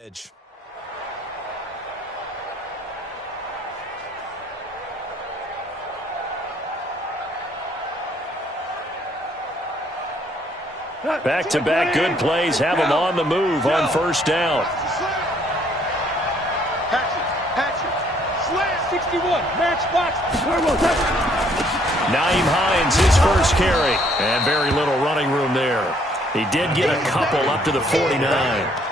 Edge. Back-to-back good plays have them on the move on first down. Slam 61, matchbox. Naeem Hines, his first carry. And very little running room there. He did get a couple up to the 49.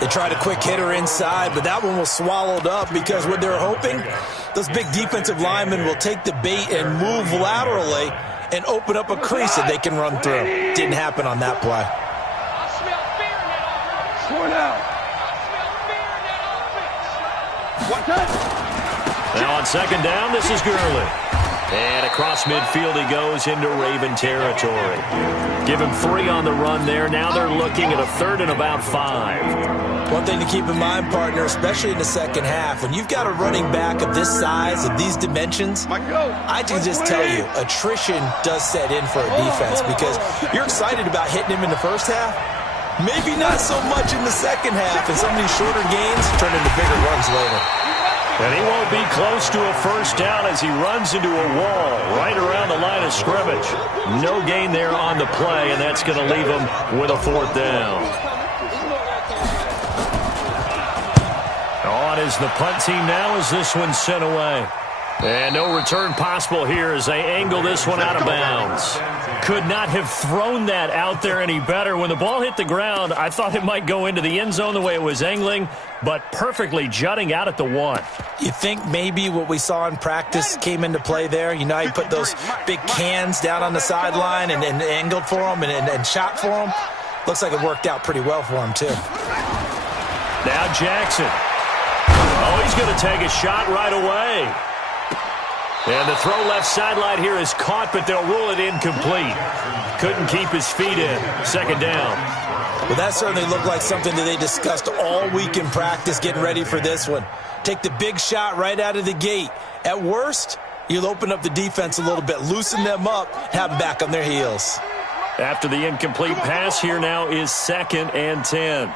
They tried a quick hitter inside, but that one was swallowed up because what they're hoping, those big defensive linemen will take the bait and move laterally and open up a crease that they can run through. Didn't happen on that play. Now on second down, this is Gurley. And across midfield he goes into Raven territory. Give him 3 on the run there. Now they're looking at a 3rd and about 5. One thing to keep in mind, partner, especially in the second half, when you've got a running back of this size, of these dimensions, I can just tell you, attrition does set in for a defense because you're excited about hitting him in the first half. Maybe not so much in the second half, and some of these shorter gains turn into bigger runs later. And he won't be close to a first down as he runs into a wall right around the line of scrimmage. No gain there on the play, and that's going to leave him with a 4th down. On is the punt team now as this one's sent away. And no return possible here as they angle this one out of bounds. Could not have thrown that out there any better. When the ball hit the ground, I thought it might go into the end zone the way it was angling, but perfectly jutting out at the 1. You think maybe what we saw in practice came into play there? You know how you put those big cans down on the sideline and angled for them and shot for them? Looks like it worked out pretty well for him, too. Now Jackson. Oh, he's going to take a shot right away. And the throw left sideline here is caught, but they'll rule it incomplete. Couldn't keep his feet in. Second down. Well, that certainly looked like something that they discussed all week in practice getting ready for this one. Take the big shot right out of the gate. At worst, you'll open up the defense a little bit, loosen them up, have them back on their heels. After the incomplete pass, here now is 2nd and 10.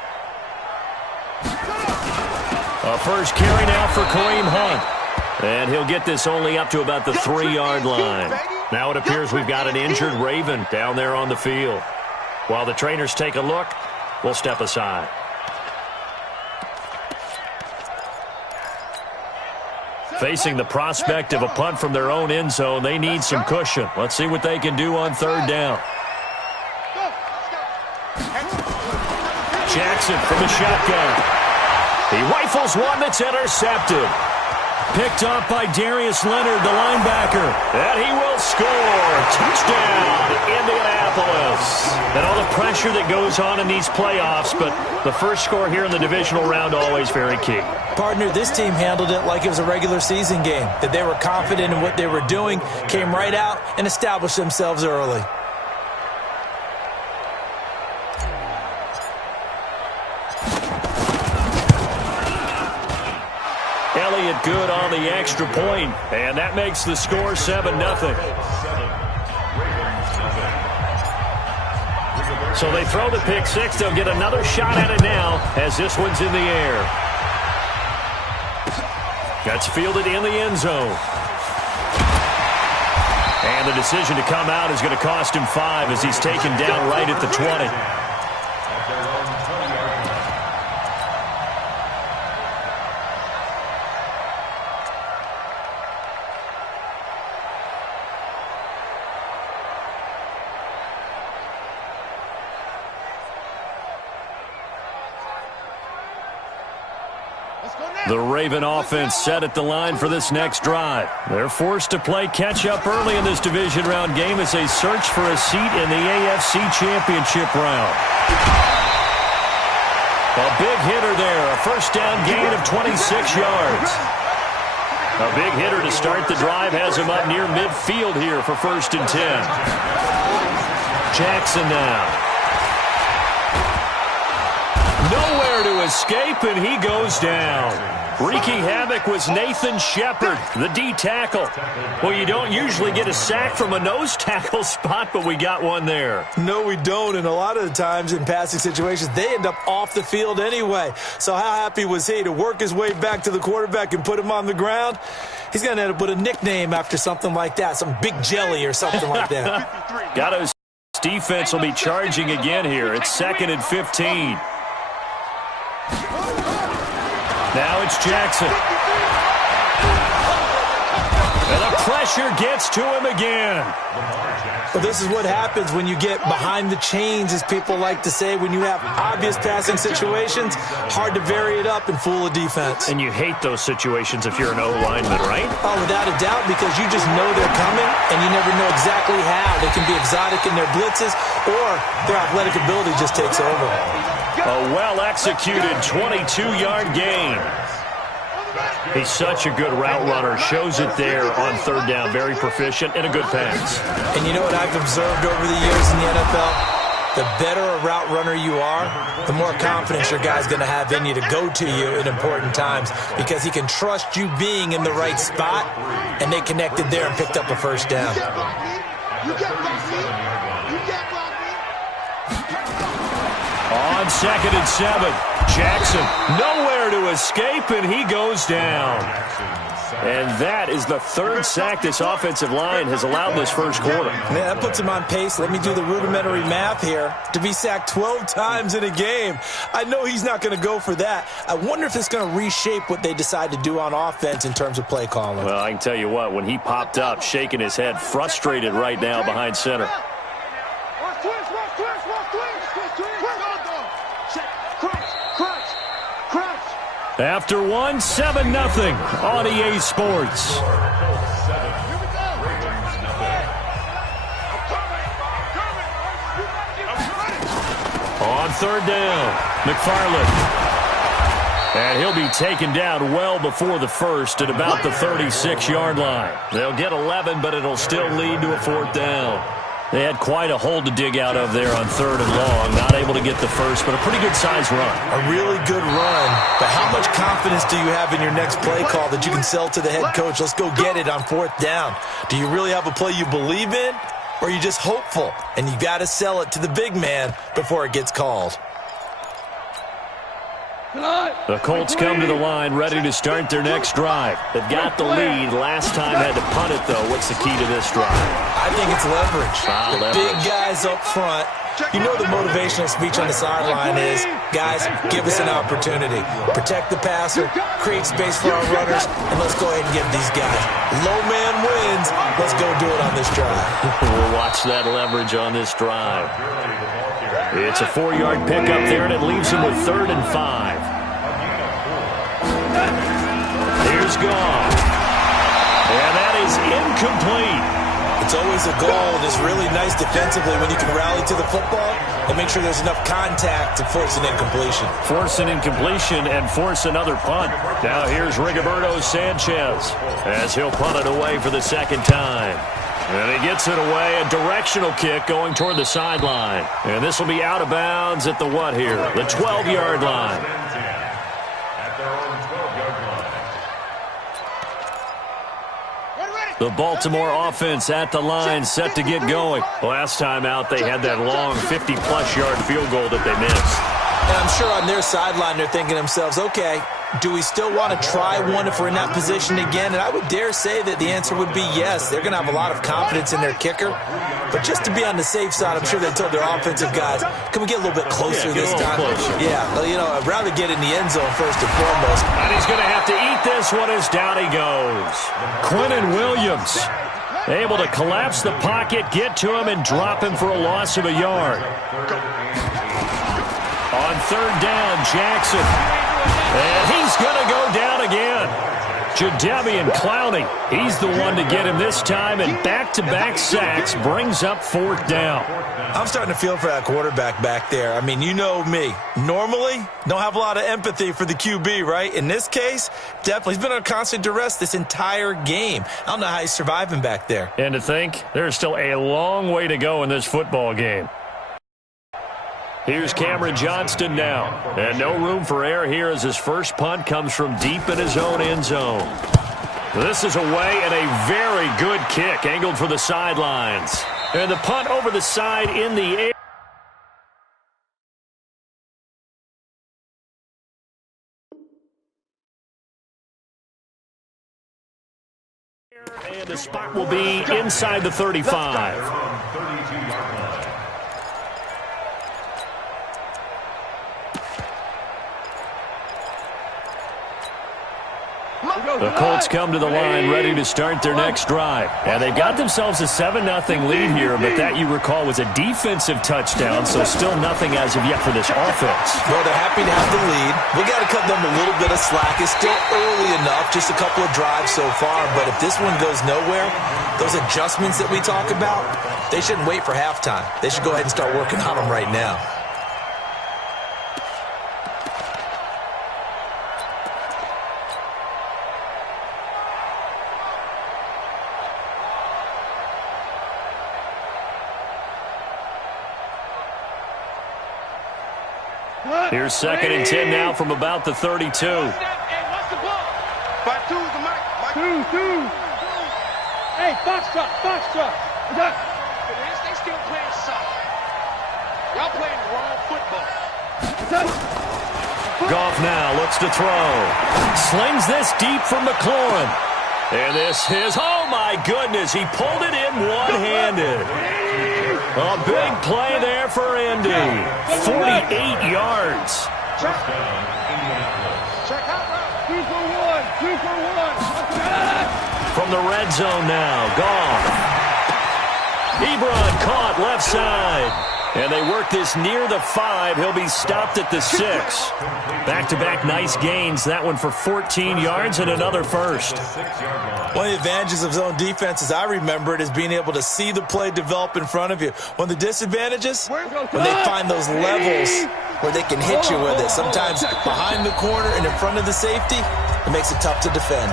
A first carry now for Kareem Hunt. And he'll get this only up to about the 3-yard line. Now it appears we've got an injured Raven down there on the field. While the trainers take a look, we'll step aside. Facing the prospect of a punt from their own end zone, they need some cushion. Let's see what they can do on 3rd down. Jackson from the shotgun. He rifles one that's intercepted. Picked off by Darius Leonard, the linebacker. And he will score. Touchdown, Indianapolis. And all the pressure that goes on in these playoffs, but the first score here in the divisional round always very key. Partner, this team handled it like it was a regular season game, that they were confident in what they were doing, came right out and established themselves early. Good on the extra point, and that makes the score 7-0. So they throw the pick 6. They'll get another shot at it now as this one's in the air. That's fielded in the end zone. And the decision to come out is going to cost him 5 as he's taken down right at the 20. The Raven offense set at the line for this next drive. They're forced to play catch-up early in this division round game as they search for a seat in the AFC Championship round. A big hitter there, a first down gain of 26 yards. A big hitter to start the drive has him up near midfield here for 1st and 10. Jackson now. Nowhere to escape, and he goes down. Wreaking havoc was Nathan Shepard, the D tackle. Well, you don't usually get a sack from a nose tackle spot, but we got one there. No, we don't, and a lot of the times in passing situations, they end up off the field anyway. So how happy was he to work his way back to the quarterback and put him on the ground? He's going to end up with a nickname after something like that, some Big Jelly or something like that. Gatto's defense will be charging again here. It's 2nd and 15. Now it's Jackson. And the pressure gets to him again. Well, this is what happens when you get behind the chains, as people like to say. When you have obvious passing situations, hard to vary it up and fool a defense. And you hate those situations if you're an O-lineman, right? Oh, without a doubt, because you just know they're coming, and you never know exactly how. They can be exotic in their blitzes, or their athletic ability just takes over. A well-executed 22-yard gain. He's such a good route runner. Shows it there on 3rd down. Very proficient and a good pass. And you know what I've observed over the years in the NFL? The better a route runner you are, the more confidence your guy's going to have in you to go to you in important times, because he can trust you being in the right spot, and they connected there and picked up a 1st down. On 2nd and 7, Jackson nowhere to escape, and he goes down. And that is the 3rd sack this offensive line has allowed this first quarter. Yeah, that puts him on pace. Let me do the rudimentary math here. To be sacked 12 times in a game, I know he's not going to go for that. I wonder if it's going to reshape what they decide to do on offense in terms of play calling. Well, I can tell you what, when he popped up, shaking his head, frustrated right now behind center. After 7-0 on EA Sports. On 3rd down, McFarland. And he'll be taken down well before the 1st at about the 36-yard line. They'll get 11, but it'll still lead to a 4th down. They had quite a hole to dig out of there on 3rd and long. Not able to get the 1st, but a pretty good-sized run. A really good run. But how much confidence do you have in your next play call that you can sell to the head coach? Let's go get it on 4th down. Do you really have a play you believe in, or are you just hopeful? And you got to sell it to the big man before it gets called. The Colts come to the line ready to start their next drive. They've got the lead. Last time had to punt it, though. What's the key to this drive? I think it's leverage. The big guys up front. You know the motivational speech on the sideline is, guys, give us an opportunity. Protect the passer, create space for our runners, and let's go ahead and get these guys. Low man wins. Let's go do it on this drive. We'll watch that leverage on this drive. It's a 4-yard pickup there, and it leaves him with 3rd and 5. Here's Goff. And that is incomplete. It's always a goal, and it's really nice defensively when you can rally to the football and make sure there's enough contact to force an incompletion. Force an incompletion and force another punt. Now here's Rigoberto Sanchez as he'll punt it away for the 2nd time. And he gets it away, a directional kick going toward the sideline. And this will be out of bounds at the what here? The 12-yard line. The Baltimore offense at the line, set to get going. Last time out, they had that long 50-plus yard field goal that they missed. And I'm sure on their sideline, they're thinking to themselves, okay, do we still want to try one if we're in that position again? And I would dare say that the answer would be yes. They're going to have a lot of confidence in their kicker. But just to be on the safe side, I'm sure they told their offensive guys, can we get a little bit closer this time? Yeah, well, you know, I'd rather get in the end zone first and foremost. And he's going to have to eat this one as down he goes. Quinnen Williams able to collapse the pocket, get to him, and drop him for a loss of a yard. On 3rd down, Jackson. And he's going to go down again. Jadeveon Clowney, he's the one to get him this time, and back-to-back sacks brings up 4th down. I'm starting to feel for that quarterback back there. I mean, you know me. Normally, don't have a lot of empathy for the QB, right? In this case, definitely. He's been under constant duress this entire game. I don't know how he's surviving back there. And to think, there's still a long way to go in this football game. Here's Cameron Johnston now. And no room for error here as his first punt comes from deep in his own end zone. This is away and a very good kick angled for the sidelines. And the punt over the side in the air. And the spot will be inside the 35. The Colts come to the line ready to start their next drive. And they've got themselves a 7-0 lead here, but that, you recall, was a defensive touchdown, so still nothing as of yet for this offense. Well, they're happy to have the lead. We got to cut them a little bit of slack. It's still early enough, just a couple of drives so far, but if this one goes nowhere, those adjustments that we talk about, they shouldn't wait for halftime. They should go ahead and start working on them right now. Here's 2nd and 10 now from about the 32. Hey, watch the ball. By two, the mic. Two. Hey, foxtrot. They still playing soccer. Y'all playing the wrong football. Goff now looks to throw. Slings this deep from McLaurin. And this is, oh my goodness, he pulled it in one-handed. A big play there for Indy. 48 yards. Check out. 2 for 1. From the red zone now, Goff. Ebron caught left side. And they work this near the 5. He'll be stopped at the 6. Back-to-back nice gains. That one for 14 yards and another first. One of the advantages of zone defense, as I remember it, is being able to see the play develop in front of you. One of the disadvantages, when they find those levels where they can hit you with it. Sometimes behind the corner and in front of the safety, it makes it tough to defend.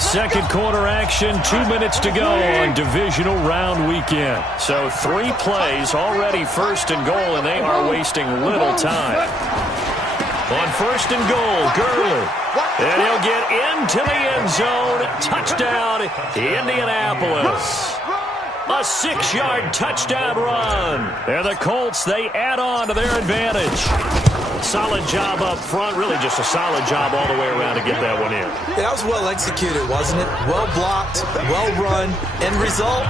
Second quarter action, 2 minutes to go on divisional round weekend. So 3 plays already first and goal, and they are wasting little time. On first and goal, Gurley. And he'll get into the end zone. Touchdown, Indianapolis. A 6-yard touchdown run. And the Colts, they add on to their advantage. Solid job up front. Really just a solid job all the way around to get that one in. Yeah, that was well executed, wasn't it? Well blocked, well run. End result,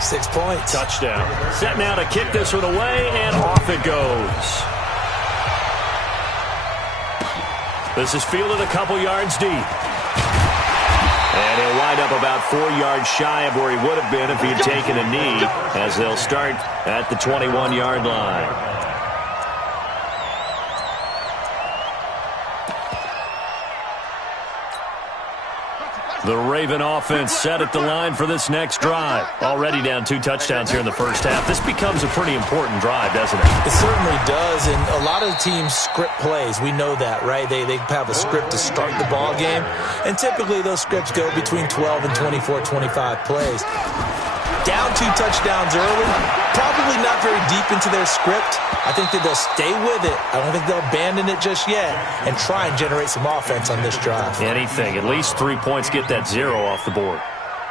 6 points. Touchdown. Set now to kick this one away, and off it goes. This is fielded a couple yards deep. And he'll wind up about 4 yards shy of where he would have been if he had taken a knee, as they'll start at the 21-yard line. The Raven offense set at the line for this next drive. Already down 2 touchdowns here in the first half. This becomes a pretty important drive, doesn't it? It certainly does, and a lot of the teams script plays. We know that, right? They have a script to start the ball game, and typically those scripts go between 12 and 24, 25 plays. Down 2 touchdowns early, probably not very deep into their script. I think that they'll stay with it. I don't think they'll abandon it just yet and try and generate some offense on this drive. Anything. At least 3 points, get that 0 off the board.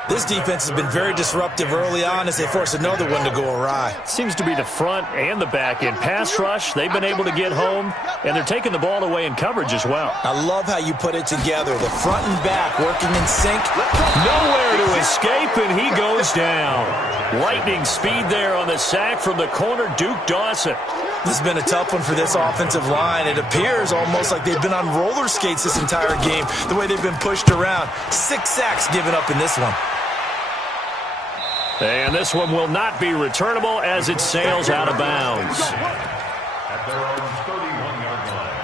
This defense has been very disruptive early on as they force another one to go awry. Seems to be the front and the back end. Pass rush, they've been able to get home, and they're taking the ball away in coverage as well. I love how you put it together. The front and back working in sync. Nowhere to escape, and he goes down. Lightning speed there on the sack from the corner, Duke Dawson. This has been a tough one for this offensive line. It appears almost like they've been on roller skates this entire game, the way they've been pushed around. 6 sacks given up in this one. And this one will not be returnable as it sails out of bounds. At their own 31-yard line.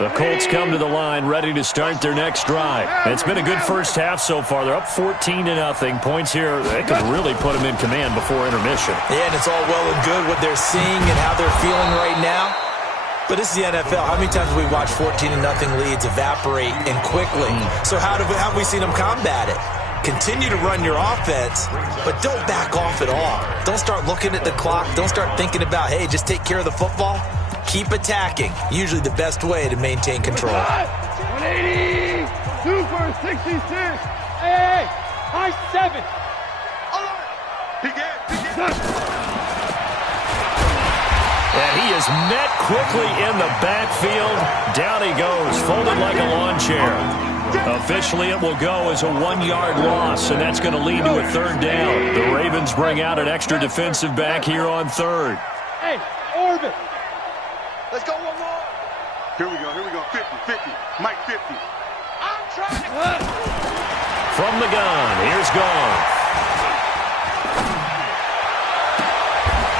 The Colts come to the line ready to start their next drive. It's been a good first half so far. They're up 14-0. Points here, they could really put them in command before intermission. Yeah, and it's all well and good what they're seeing and how they're feeling right now. But this is the NFL. How many times have we watched 14-0 leads evaporate and quickly? So how have we seen them combat it? Continue to run your offense, but don't back off at all. Don't start looking at the clock. Don't start thinking about, hey, just take care of the football. Keep attacking. Usually the best way to maintain control. 180, 2 for 66. Hey, high 7. And he is met quickly in the backfield. Down he goes, folded like a lawn chair. Officially, it will go as a 1-yard loss, and that's going to lead to a 3rd down. The Ravens bring out an extra defensive back here on 3rd. Hey, orbit. Let's go one more. Here we go. 50, 50. Mike 50. I'm trying to... From the gun, here's Gone.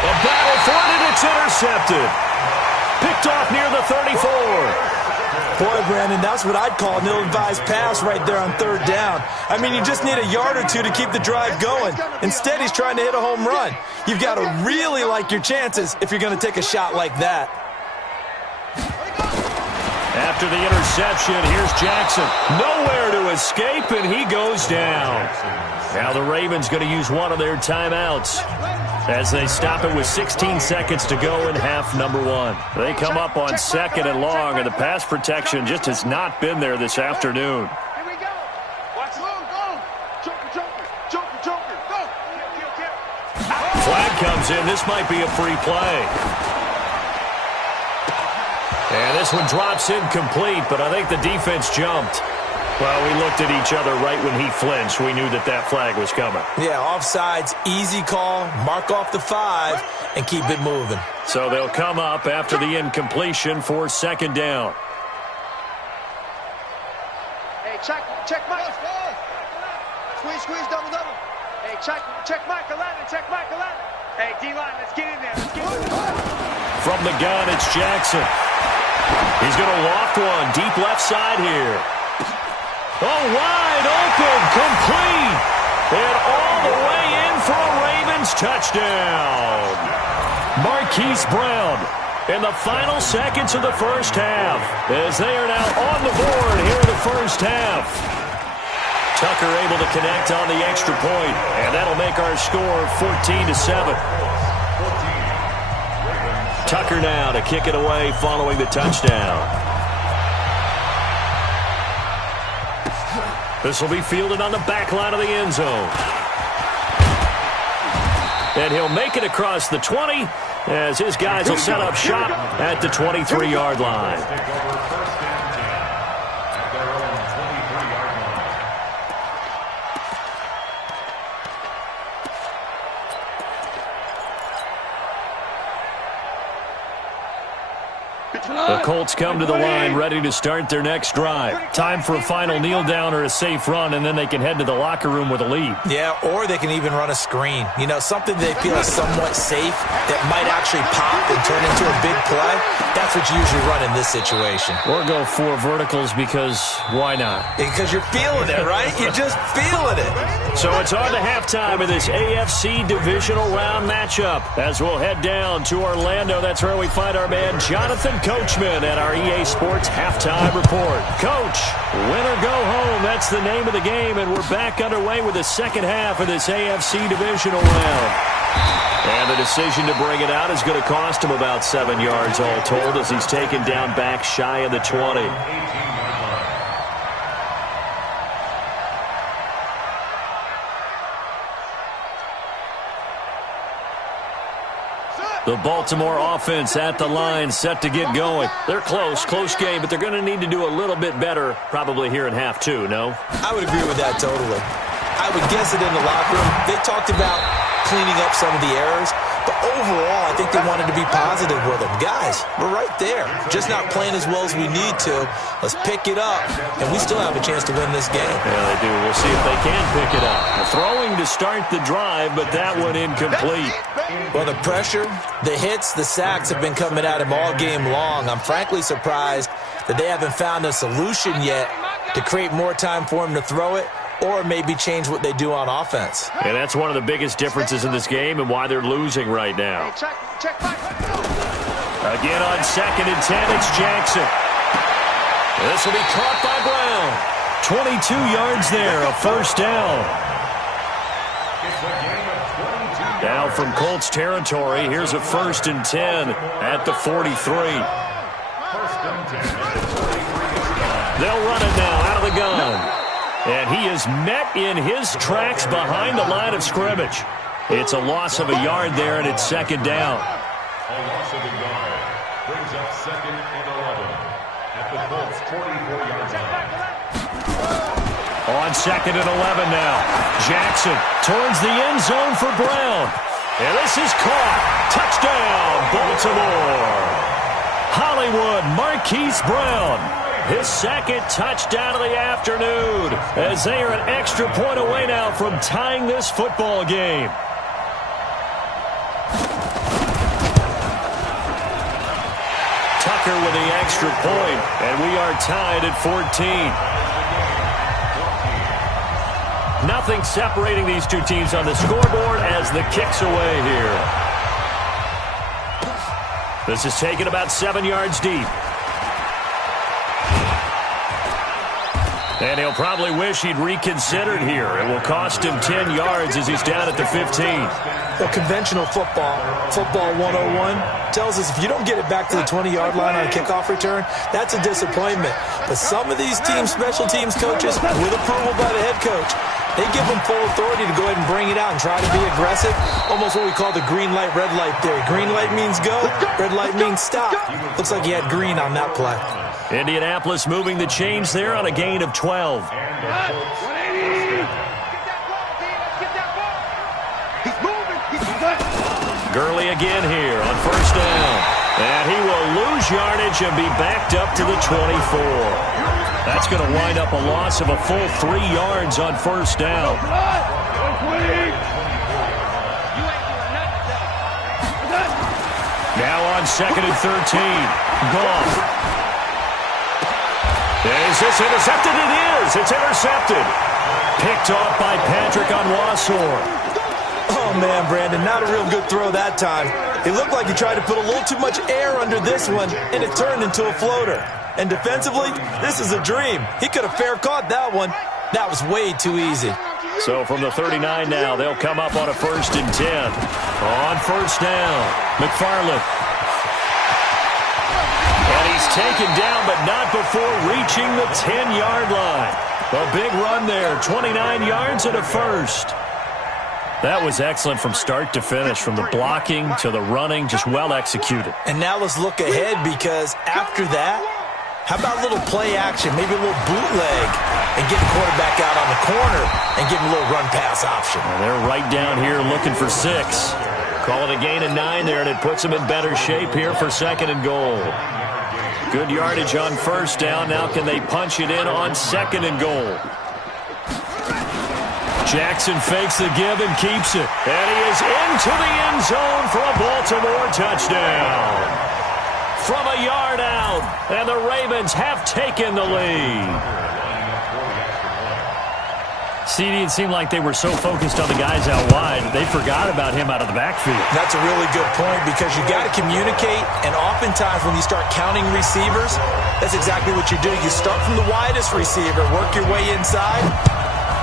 A battle for it, and it's intercepted. Picked off near the 34. Boy, Brandon, that's what I'd call an ill-advised pass right there on 3rd down. I mean, you just need a yard or two to keep the drive going. Instead, he's trying to hit a home run. You've got to really like your chances if you're going to take a shot like that. After the interception, here's Jackson. Nowhere to escape, and he goes down. Now the Ravens going to use one of their timeouts as they stop it with 16 seconds to go in half number 1. They come up on 2nd and long, and the pass protection just has not been there this afternoon. Here we go. Watch go. Joker. Go. Flag comes in. This might be a free play. And this one drops incomplete, but I think the defense jumped. Well, we looked at each other right when he flinched. We knew that flag was coming. Yeah, offsides, easy call, mark off the 5, and keep it moving. So they'll come up after the incompletion for 2nd down. Hey, check Mike. Squeeze, double. Hey, check Mike 11. Hey, D-line, let's get in there. From the gun, it's Jackson. He's going to loft one deep left side here. Oh, wide open, complete, and all the way in for a Ravens touchdown. Marquise Brown in the final seconds of the first half as they are now on the board here in the first half. Tucker able to connect on the extra point, and that'll make our score 14-7. Tucker now to kick it away following the touchdown. This will be fielded on the back line of the end zone. And he'll make it across the 20 as his guys will set up shop at the 23-yard line. The Colts come to the line ready to start their next drive. Time for a final kneel down or a safe run, and then they can head to the locker room with a lead. Yeah, or they can even run a screen. You know, something they feel is somewhat safe that might actually pop and turn into a big play. That's what you usually run in this situation. Or go 4 verticals because why not? Because you're feeling it, right? You're just feeling it. So it's on to halftime of this AFC divisional round matchup as we'll head down to Orlando. That's where we find our man Jonathan Coachman at our EA Sports Halftime Report. Coach, win or go home, that's the name of the game, and we're back underway with the second half of this AFC divisional round. And the decision to bring it out is going to cost him about 7 yards all told as he's taken down back shy of the 20. The Baltimore offense at the line, set to get going. They're close game, but they're going to need to do a little bit better probably here in half 2, no? I would agree with that totally. I would guess it in the locker room. They talked about cleaning up some of the errors, but overall, I think they wanted to be positive with them. Guys, we're right there. Just not playing as well as we need to. Let's pick it up, and we still have a chance to win this game. Yeah, they do. We'll see if they can pick it up. Throwing to start the drive, but that one incomplete. Well, the pressure, the hits, the sacks have been coming at him all game long. I'm frankly surprised that they haven't found a solution yet to create more time for him to throw it or maybe change what they do on offense. And that's one of the biggest differences in this game and why they're losing right now. Again on 2nd and 10, it's Jackson. This will be caught by Brown. 22 yards there, a first down. Now from Colts territory, here's a 1st and 10 at the 43. They'll run it now out of the gun. And he is met in his tracks behind the line of scrimmage. It's a loss of a yard there, and it's 2nd down. A loss of a yard brings up 2nd and 11 at the Colts 44-yard line. On 2nd and 11 now. Jackson towards the end zone for Brown. And this is caught. Touchdown, Baltimore. Hollywood Marquise Brown. His 2nd touchdown of the afternoon, as they are an extra point away now from tying this football game. Tucker with the extra point, and we are tied at 14. Nothing separating these two teams on the scoreboard as the kick's away here. This is taken about 7 yards deep. And he'll probably wish he'd reconsidered here. It will cost him 10 yards as he's down at the 15. Well, conventional football 101, tells us if you don't get it back to the 20-yard line on a kickoff return, that's a disappointment. But some of these teams, special teams coaches, with approval by the head coach, they give them full authority to go ahead and bring it out and try to be aggressive. Almost what we call the green light, red light theory. Green light means go, red light means stop. Looks like he had green on that play. Indianapolis moving the chains there on a gain of 12. Gurley again here on 1st down. And he will lose yardage and be backed up to the 24. That's going to wind up a loss of a full 3 yards on 1st down. Now on 2nd and 13. Goff. Is this intercepted? It is. It's intercepted. Picked off by Patrick Onwuasor. Oh, man, Brandon, not a real good throw that time. It looked like he tried to put a little too much air under this one, and it turned into a floater. And defensively, this is a dream. He could have fair caught that one. That was way too easy. So from the 39 now, they'll come up on a 1st and 10. On 1st down, McFarland. And he's taken down, but not before reaching the 10-yard line. A big run there, 29 yards and a 1st. That was excellent from start to finish, from the blocking to the running, just well executed. And now let's look ahead, because after that, how about a little play action, maybe a little bootleg, and get the quarterback out on the corner and give him a little run-pass option. And they're right down here looking for 6. Call it a gain of 9 there, and it puts them in better shape here for 2nd and goal. Good yardage on 1st down. Now can they punch it in on 2nd and goal? Jackson fakes the give and keeps it. And he is into the end zone for a Baltimore touchdown. From a yard out, and the Ravens have taken the lead. CD, it seemed like they were so focused on the guys out wide, they forgot about him out of the backfield. That's a really good point, because you got to communicate, and oftentimes when you start counting receivers, that's exactly what you do. You start from the widest receiver, work your way inside.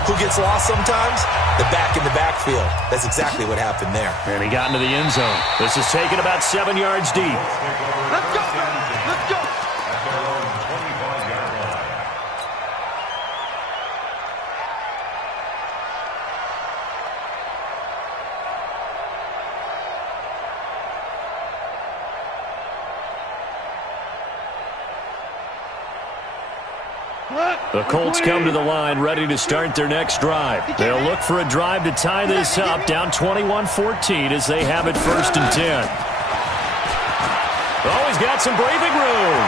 Who gets lost sometimes? The back in the backfield. That's exactly what happened there. And he got into the end zone. This is taken about 7 yards deep. Let's go! Let's go! The Colts come to the line ready to start their next drive. They'll look for a drive to tie this up, down 21-14 as they have it 1st and 10. Oh, he's got some breathing room.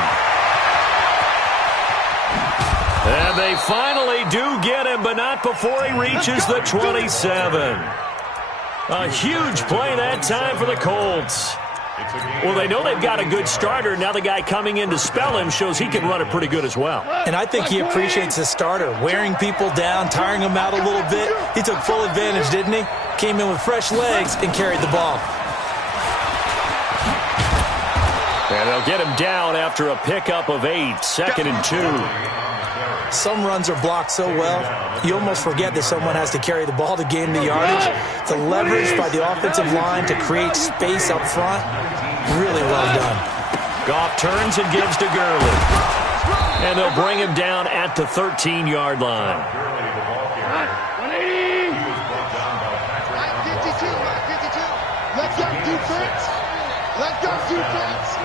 And they finally do get him, but not before he reaches the 27. A huge play that time for the Colts. Well, they know they've got a good starter. Now the guy coming in to spell him shows he can run it pretty good as well. And I think he appreciates his starter, wearing people down, tiring them out a little bit. He took full advantage, didn't he? Came in with fresh legs and carried the ball. And they'll get him down after a pickup of 8, 2nd and 2. Some runs are blocked so well, you almost forget that someone has to carry the ball to gain the yardage. The leverage by the offensive line to create space up front, really well done. Goff turns and gives to Gurley. And they'll bring him down at the 13-yard line. 180. 52. Let's go defense. Let's go defense.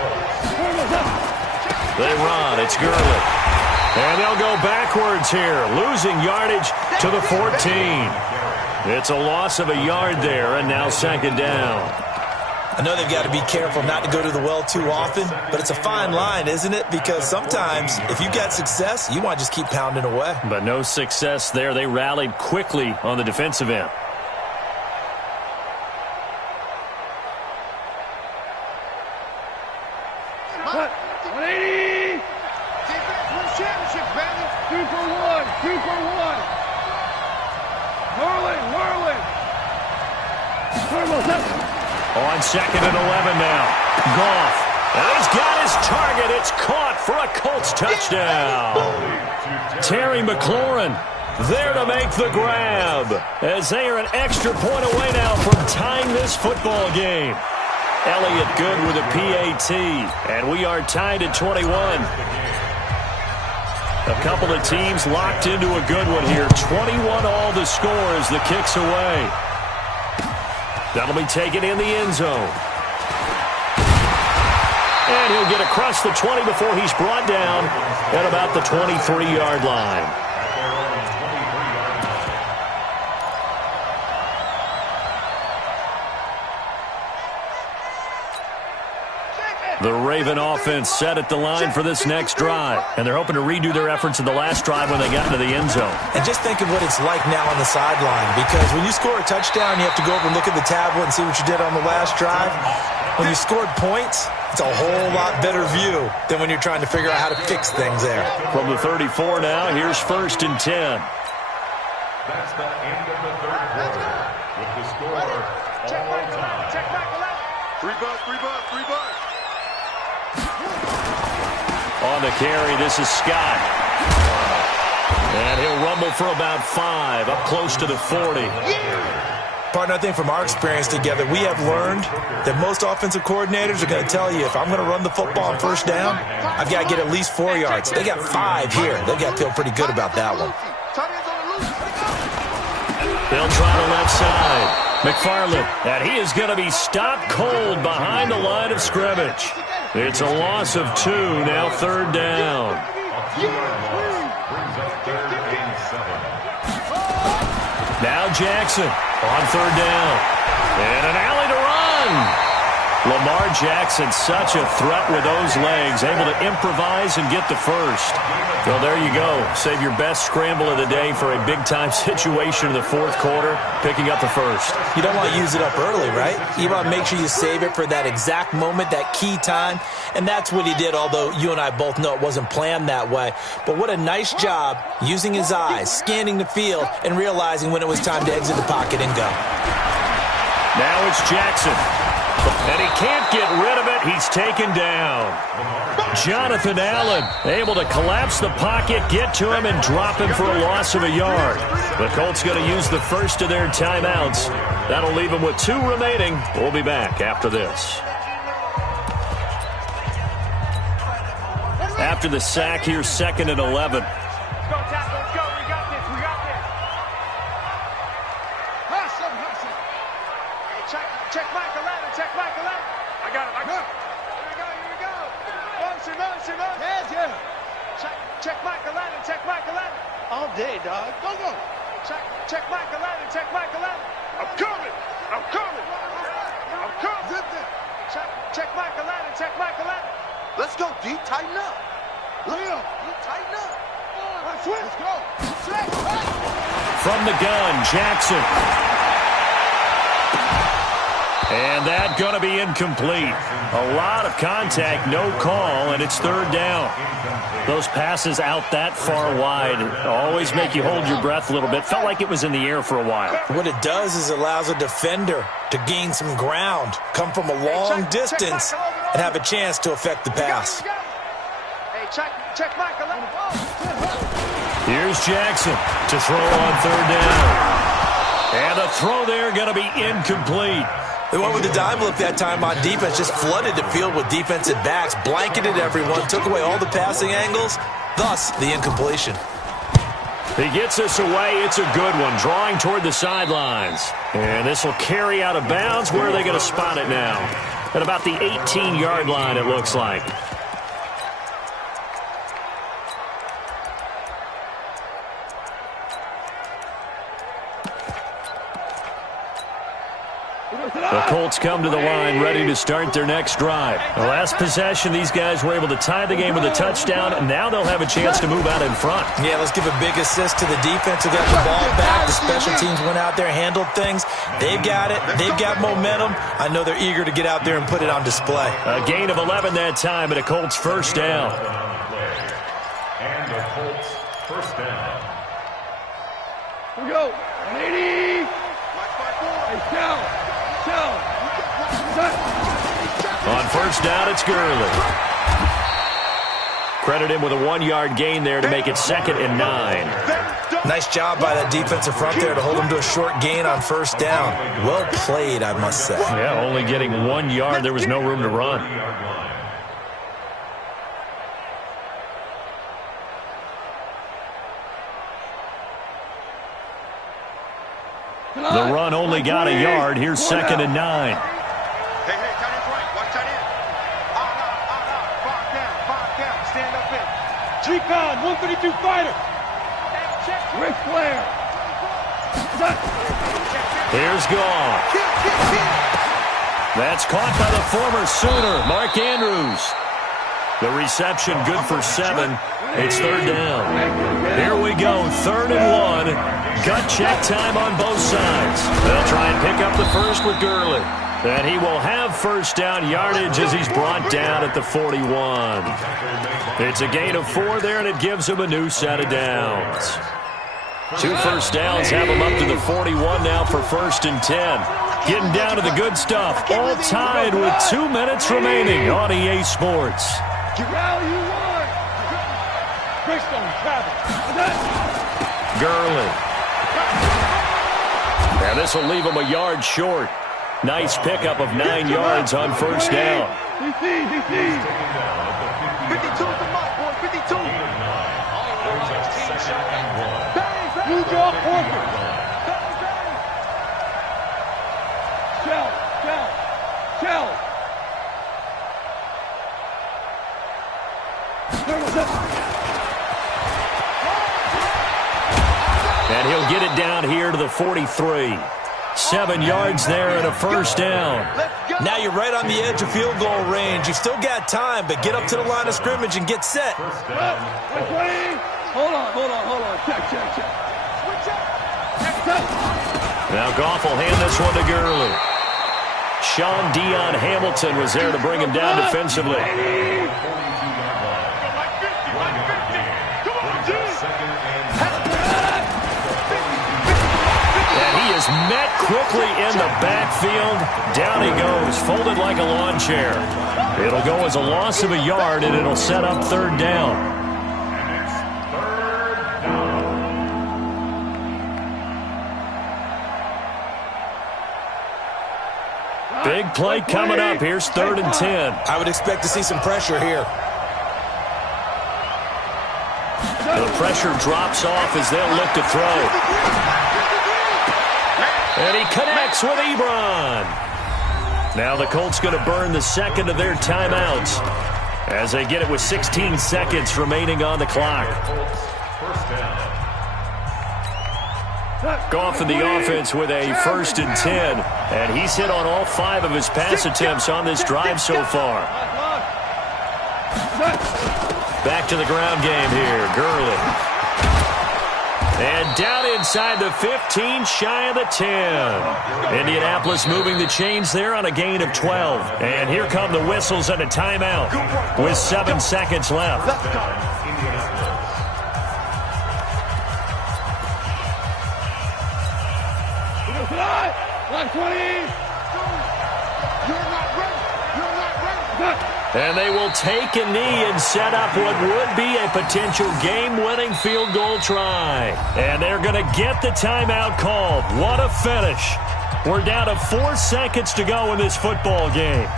They run. It's Gurley. And they'll go backwards here, losing yardage to the 14. It's a loss of a yard there, and now second down. I know they've got to be careful not to go to the well too often, but it's a fine line, isn't it? Because sometimes if you got success, you want to just keep pounding away. But no success there. They rallied quickly on the defensive end. What? 180. Defense wins championships, baby. 2 for 1. 2 for 1. Whirling. On second and 11 now. Goff. And he's got his target. It's caught for a Colts touchdown. Terry McLaurin there to make the grab as they are an extra point away now from tying this football game. Elliott good with a PAT, and we are tied at 21. A couple of teams locked into a good one here. 21 all the score as the kick's away. That'll be taken in the end zone. And he'll get across the 20 before he's brought down at about the 23-yard line. The Raven offense set at the line for this next drive. And they're hoping to redo their efforts in the last drive when they got into the end zone. And just think of what it's like now on the sideline, because when you score a touchdown, you have to go over and look at the tablet and see what you did on the last drive. When you scored points, it's a whole lot better view than when you're trying to figure out how to fix things there. From the 34 now, here's 1st and 10. That's the end of the third quarter. With the score all time. Check back 11. 3 bucks. On the carry, this is Scott. And he'll rumble for about 5, up close to the 40. Partner, I think from our experience together, we have learned that most offensive coordinators are going to tell you, if I'm going to run the football on first down, I've got to get at least 4 yards. They got 5 here. They've got to feel pretty good about that one. They'll try the left side. McFarland, and he is going to be stopped cold behind the line of scrimmage. It's a loss of 2, now 3rd down. Now Jackson on 3rd down. And an alley to run. Lamar Jackson, such a threat with those legs, able to improvise and get the first. Well, there you go. Save your best scramble of the day for a big-time situation in the 4th quarter, picking up the first. You don't want to use it up early, right? You want to make sure you save it for that exact moment, that key time, and that's what he did, although you and I both know it wasn't planned that way. But what a nice job using his eyes, scanning the field, and realizing when it was time to exit the pocket and go. Now it's Jackson. And he can't get rid of it. He's taken down. Jonathan Allen able to collapse the pocket, get to him, and drop him for a loss of a yard. The Colts going to use the first of their timeouts. That'll leave them with 2 remaining. We'll be back after this. After the sack, here's 2nd and 11. Let's go, tackle. Let's go. We got this. Hey, check Mike 11. Check Mike 11. I got it. Here we go. Motion. Yeah. Check Mike 11. Check Mike 11. All day, dog. Go. Check Mike 11. Check Mike 11. I'm coming. Zip it. Check Mike 11. Check Mike 11. Let's go, D. Tighten up. Leo. Tighten up. Let's go. From the gun, Jackson. And that going to be incomplete. A lot of contact, no call, and it's 3rd down. Those passes out that far wide always make you hold your breath a little bit. Felt like it was in the air for a while. What it does is it allows a defender to gain some ground, come from a long distance, and have a chance to affect the pass. Hey, Check Mike 11. Here's Jackson to throw on third down. And the throw there going to be incomplete. They went with the dime look that time on defense, just flooded the field with defensive backs, blanketed everyone, took away all the passing angles, thus the incompletion. He gets this away. It's a good one, drawing toward the sidelines. And this will carry out of bounds. Where are they going to spot it now? At about the 18-yard line, it looks like. The Colts come to the line, ready to start their next drive. The last possession, these guys were able to tie the game with a touchdown, and now they'll have a chance to move out in front. Yeah, let's give a big assist to the defense who got the ball back. The special teams went out there, handled things. They've got it. They've got momentum. I know they're eager to get out there and put it on display. A gain of 11 that time, and a Colts first down. And a Colts first down. Here we go. 180. Hey, down. On first down, it's Gurley. Credit him with a 1-yard gain there to make it 2nd and 9. Nice job by that defensive front there to hold him to a short gain on first down. Well played, I must say. Yeah, only getting 1 yard. There was no room to run. The run only got a yard. Here's 2nd and 9. Hey, tight end's right. Watch tight end. Out. 5 down. Stand up in. G-Con, 132 fighter. Ric Flair. Here's Goff. That's caught by the former Sooner, Mark Andrews. The reception good for 7. It's 3rd down. Here we go, 3rd and 1. Gut check time on both sides. They'll try and pick up the first with Gurley. And he will have first down yardage as he's brought down at the 41. It's a gain of 4 there, and it gives him a new set of downs. 2 first downs have him up to the 41 now for 1st and 10. Getting down to the good stuff. All tied with 2 minutes remaining on EA Sports. Rally you want. Brickstone, Travis. Gurley. And this will leave him a yard short. Nice pickup of 9 yards on first down. 52 to Mike, boy. 52. New draw, Horford. Shell. And he'll get it down here to the 43. 7 yards there and a first down. Now you're right on the edge of field goal range. You've still got time, but get up to the line of scrimmage and get set. Hold on. Check. Now Goff will hand this one to Gurley. Sean Dion Hamilton was there to bring him down defensively. Is met quickly in the backfield. Down he goes, folded like a lawn chair. It'll go as a loss of a yard, and it'll set up 3rd down. Big play coming up. Here's 3rd and 10. I would expect to see some pressure here. The pressure drops off as they'll look to throw. And he connects with Ebron. Now the Colts going to burn the 2nd of their timeouts as they get it with 16 seconds remaining on the clock. Goff in the offense with a 1st and 10. And he's hit on all 5 of his pass attempts on this drive so far. Back to the ground game here. Gurley. And down inside the 15, shy of the 10. Indianapolis moving the chains there on a gain of 12. And here come the whistles and a timeout with 7 seconds left. Line 20. You're not ready. And they will take a knee and set up what would be a potential game-winning field goal try. And they're going to get the timeout called. What a finish. We're down to 4 seconds to go in this football game.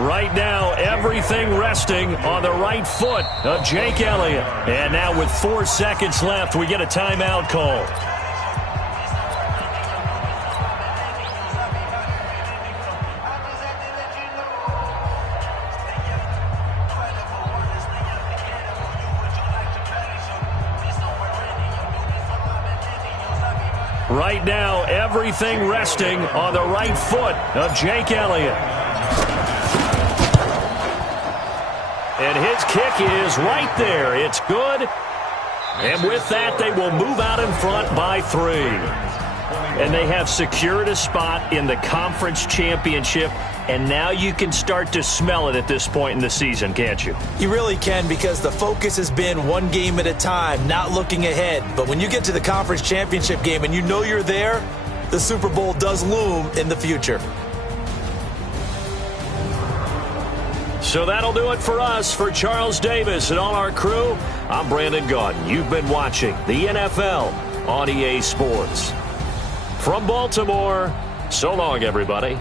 Right now, everything resting on the right foot of Jake Elliott. And now with 4 seconds left, we get a timeout call. Right now, everything resting on the right foot of Jake Elliott. And his kick is right there. It's good. And with that, they will move out in front by 3. And they have secured a spot in the conference championship. And now you can start to smell it at this point in the season, can't you? You really can, because the focus has been one game at a time, not looking ahead. But when you get to the conference championship game and you know you're there, the Super Bowl does loom in the future. So that'll do it for us. For Charles Davis and all our crew, I'm Brandon Gaudin. You've been watching the NFL on EA Sports. From Baltimore, so long, everybody.